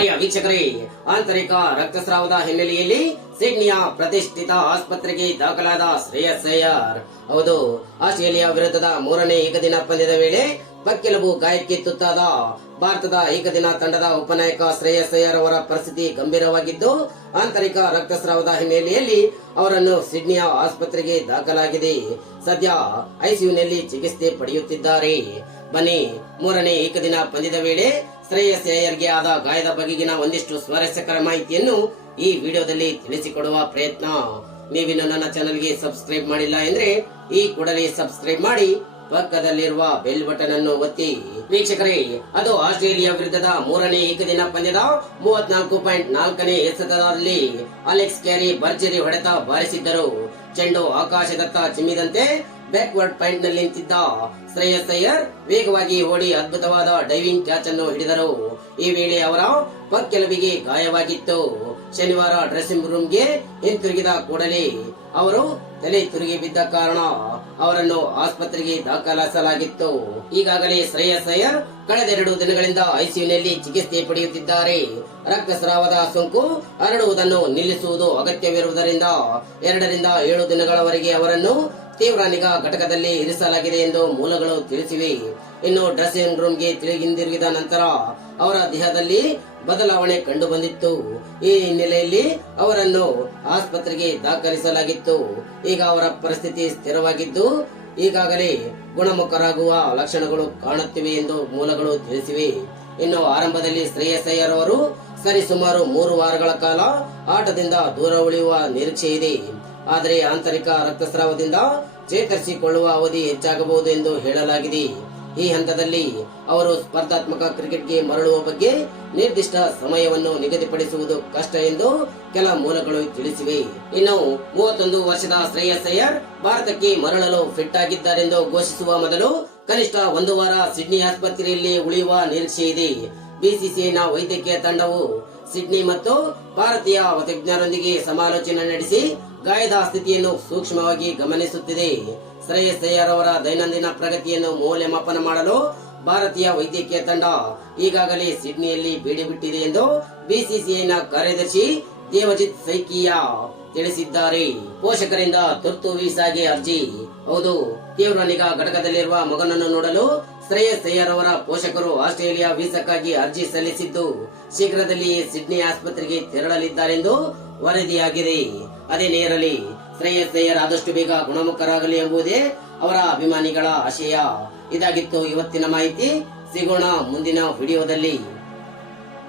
ಪ್ರಿಯ ವೀಕ್ಷಕರೇ, ಆಂತರಿಕ ರಕ್ತಸ್ರಾವದ ಹಿನ್ನೆಲೆಯಲ್ಲಿ ಸಿಡ್ನಿಯ ಪ್ರತಿಷ್ಠಿತ ಆಸ್ಪತ್ರೆಗೆ ದಾಖಲಾದ ಶ್ರೇಯಸ್ ಅಯ್ಯರ್. ಹೌದು, ಆಸ್ಟ್ರೇಲಿಯಾ ವಿರುದ್ಧದ ಮೂರನೇ ಏಕದಿನ ಪಂದ್ಯದ ವೇಳೆ ಪಕ್ಕೆಲುಬು ಗಾಯಕ್ಕೆ ತುತ್ತಾದ ಭಾರತದ ಏಕದಿನ ತಂಡದ ಉಪನಾಯಕ ಶ್ರೇಯಸ್ ಅಯ್ಯರ್ ಅವರ ಪರಿಸ್ಥಿತಿ ಗಂಭೀರವಾಗಿದ್ದು, ಆಂತರಿಕ ರಕ್ತಸ್ರಾವದ ಹಿನ್ನೆಲೆಯಲ್ಲಿ ಅವರನ್ನು ಸಿಡ್ನಿಯ ಆಸ್ಪತ್ರೆಗೆ ದಾಖಲಾಗಿದೆ. ಸದ್ಯ ಐಸಿಯುನಲ್ಲಿ ಚಿಕಿತ್ಸೆ ಪಡೆಯುತ್ತಿದ್ದಾರೆ. ಬನ್ನಿ, ಮೂರನೇ ಏಕದಿನ ಪಂದ್ಯದ ವೇಳೆ ಶ್ರೇಯಸ್ ಅಯ್ಯರ್ಗೆ ಆದ ಗಾಯದ ಬಗೆಗಿನ ಒಂದಿಷ್ಟು ಸ್ವಾರಸ್ಯಕರ ಮಾಹಿತಿಯನ್ನು ಈ ವಿಡಿಯೋದಲ್ಲಿ ತಿಳಿಸಿಕೊಡುವ ಪ್ರಯತ್ನ. ನೀವಿನ್ನು ನನ್ನ ಚಾನಲ್ಗೆ ಸಬ್ಸ್ಕ್ರೈಬ್ ಮಾಡಿಲ್ಲ ಅಂದ್ರೆ ಈ ಕೂಡಲೇ ಸಬ್ಸ್ಕ್ರೈಬ್ ಮಾಡಿ, ಪಕ್ಕದಲ್ಲಿರುವ ಬೆಲ್ ಬಟನ್ ಅನ್ನು ಒತ್ತಿ. ವೀಕ್ಷಕರೇ, ಅದು ಆಸ್ಟ್ರೇಲಿಯಾ ವಿರುದ್ಧದ ಮೂರನೇ ಏಕದಿನ ಪಂದ್ಯದ ಮೂವತ್ನಾಲ್ಕು ಪಾಯಿಂಟ್ ನಾಲ್ಕನೇ ಎಸೆತದಲ್ಲಿ ಅಲೆಕ್ಸ್ ಕ್ಯಾರಿ ಭರ್ಜರಿ ಹೊಡೆತ ಬಾರಿಸಿದ್ದರು. ಚೆಂಡು ಆಕಾಶದತ್ತ ಚಿಮ್ಮಿದಂತೆ ಬ್ಯಾಕ್ವರ್ಡ್ ಪಾಯಿಂಟ್ನಲ್ಲಿ ನಿಂತಿದ್ದ ಶ್ರೇಯಸ್ ಅಯ್ಯರ್ ವೇಗವಾಗಿ ಓಡಿ ಅದ್ಭುತವಾದ ಡೈವಿಂಗ್ ಕ್ಯಾಚ್ ಅನ್ನು ಹಿಡಿದರು. ಈ ವೇಳೆ ಅವರ ಪಕ್ಕೆಲುಬಿಗೆ ಗಾಯವಾಗಿತ್ತು. ಶನಿವಾರ ಡ್ರೆಸ್ಸಿಂಗ್ ರೂಮ್ಗೆ ಹಿಂತಿರುಗಿದ ಕೂಡಲೇ ಅವರು ತಲೆ ತಿರುಗಿ ಬಿದ್ದ ಕಾರಣ ಅವರನ್ನು ಆಸ್ಪತ್ರೆಗೆ ದಾಖಲಿಸಲಾಗಿತ್ತು. ಈಗಾಗಲೇ ಶ್ರೇಯಸ್ ಅಯ್ಯರ್ ಕಳೆದೆರಡು ದಿನಗಳಿಂದ ಐಸಿಯುನಲ್ಲಿ ಚಿಕಿತ್ಸೆ ಪಡೆಯುತ್ತಿದ್ದಾರೆ. ರಕ್ತಸ್ರಾವದ ಸೋಂಕು ಹರಡುವುದನ್ನು ನಿಲ್ಲಿಸುವುದು ಅಗತ್ಯವಿರುವುದರಿಂದ ಎರಡರಿಂದ ಏಳು ದಿನಗಳವರೆಗೆ ಅವರನ್ನು ತೀವ್ರ ನಿಗಾ ಘಟಕದಲ್ಲಿ ಇರಿಸಲಾಗಿದೆ ಎಂದು ಮೂಲಗಳು ತಿಳಿಸಿವೆ. ಇನ್ನು ಡ್ರೆಸ್ಸಿಂಗ್ ರೂಮ್ಗೆ ಹಿಂದಿರುಗಿದ ನಂತರ ಅವರ ದೇಹದಲ್ಲಿ ಬದಲಾವಣೆ ಕಂಡು ಬಂದಿತ್ತು ಈ ಹಿನ್ನೆಲೆಯಲ್ಲಿ ಅವರನ್ನು ಆಸ್ಪತ್ರೆಗೆ ದಾಖಲಿಸಲಾಗಿತ್ತು. ಈಗ ಅವರ ಪರಿಸ್ಥಿತಿ ಸ್ಥಿರವಾಗಿದ್ದು, ಈಗಾಗಲೇ ಗುಣಮುಖರಾಗುವ ಲಕ್ಷಣಗಳು ಕಾಣುತ್ತಿವೆ ಎಂದು ಮೂಲಗಳು ತಿಳಿಸಿವೆ. ಇನ್ನು ಆರಂಭದಲ್ಲಿ ಶ್ರೇಯಸ್ ಅಯ್ಯರ್ ಅವರು ಸರಿಸುಮಾರು ಮೂರು ವಾರಗಳ ಕಾಲ ಆಟದಿಂದ ದೂರ ಉಳಿಯುವ ನಿರೀಕ್ಷೆ ಇದೆ ಆದರೆ ಆಂತರಿಕ ರಕ್ತಸ್ರಾವದಿಂದ ಚೇತರಿಸಿಕೊಳ್ಳುವ ಅವಧಿ ಹೆಚ್ಚಾಗಬಹುದು ಎಂದು ಹೇಳಲಾಗಿದೆ. ಈ ಹಂತದಲ್ಲಿ ಅವರು ಸ್ಪರ್ಧಾತ್ಮಕ ಕ್ರಿಕೆಟ್ಗೆ ಮರಳುವ ಬಗ್ಗೆ ನಿರ್ದಿಷ್ಟ ಸಮಯವನ್ನು ನಿಗದಿಪಡಿಸುವುದು ಕಷ್ಟ ಎಂದು ಕೆಲ ಮೂಲಗಳು ತಿಳಿಸಿವೆ. ಇನ್ನು ಮೂವತ್ತೊಂದು ವರ್ಷದ ಶ್ರೇಯಸ್ ಅಯ್ಯರ್ ಭಾರತಕ್ಕೆ ಮರಳಲು ಫಿಟ್ ಆಗಿದ್ದಾರೆಂದು ಘೋಷಿಸುವ ಮೊದಲು ಕನಿಷ್ಠ ಒಂದು ವಾರ ಸಿಡ್ನಿ ಆಸ್ಪತ್ರೆಯಲ್ಲಿ ಉಳಿಯುವ ನಿರೀಕ್ಷೆ ಇದೆ ಬಿಸಿಸಿಐನ ವೈದ್ಯಕೀಯ ತಂಡವು ಸಿಡ್ನಿ ಮತ್ತು ಭಾರತೀಯ ತಜ್ಞರೊಂದಿಗೆ ಸಮಾಲೋಚನೆ ನಡೆಸಿ ಗಾಯದ ಸ್ಥಿತಿಯನ್ನು ಸೂಕ್ಷ್ಮವಾಗಿ ಗಮನಿಸುತ್ತಿದೆ. ಶ್ರೇಯಸ್ ಅವರ ದೈನಂದಿನ ಪ್ರಗತಿಯನ್ನು ಮೌಲ್ಯಮಾಪನ ಮಾಡಲು ಭಾರತೀಯ ವೈದ್ಯಕೀಯ ತಂಡ ಈಗಾಗಲೇ ಸಿಡ್ನಿಯಲ್ಲಿ ಬೀಡಿಬಿಟ್ಟಿದೆ ಎಂದು ಬಿಸಿಸಿಐನ ಕಾರ್ಯದರ್ಶಿ ದೇವಜಿತ್ ಸೈಕಿಯಾ ತಿಳಿಸಿದ್ದಾರೆ. ಪೋಷಕರಿಂದ ತುರ್ತು ವೀಸಾಗೆ ಅರ್ಜಿ. ಹೌದು, ತೀವ್ರ ನಿಗಾ ಘಟಕದಲ್ಲಿರುವ ಮಗನನ್ನು ನೋಡಲು ಶ್ರೇಯಸ್ ಅಯ್ಯರ್ ಅವರ ಪೋಷಕರು ಆಸ್ಟ್ರೇಲಿಯಾ ವೀಸಾಕ್ಕಾಗಿ ಅರ್ಜಿ ಸಲ್ಲಿಸಿದ್ದು ಶೀಘ್ರದಲ್ಲಿಯೇ ಸಿಡ್ನಿ ಆಸ್ಪತ್ರೆಗೆ ತೆರಳಲಿದ್ದಾರೆಂದು ವರದಿಯಾಗಿದೆ. ಅದೇ ನೇರಲಿ ಶ್ರೇಯಸ್ ಆದಷ್ಟು ಬೇಗ ಗುಣಮುಖರಾಗಲಿ ಎಂಬುದೇ ಅವರ ಅಭಿಮಾನಿಗಳ ಆಶಯ. ಇದಾಗಿತ್ತು ಇವತ್ತಿನ ಮಾಹಿತಿ. ಸಿಗೋಣ ಮುಂದಿನ ವಿಡಿಯೋದಲ್ಲಿ.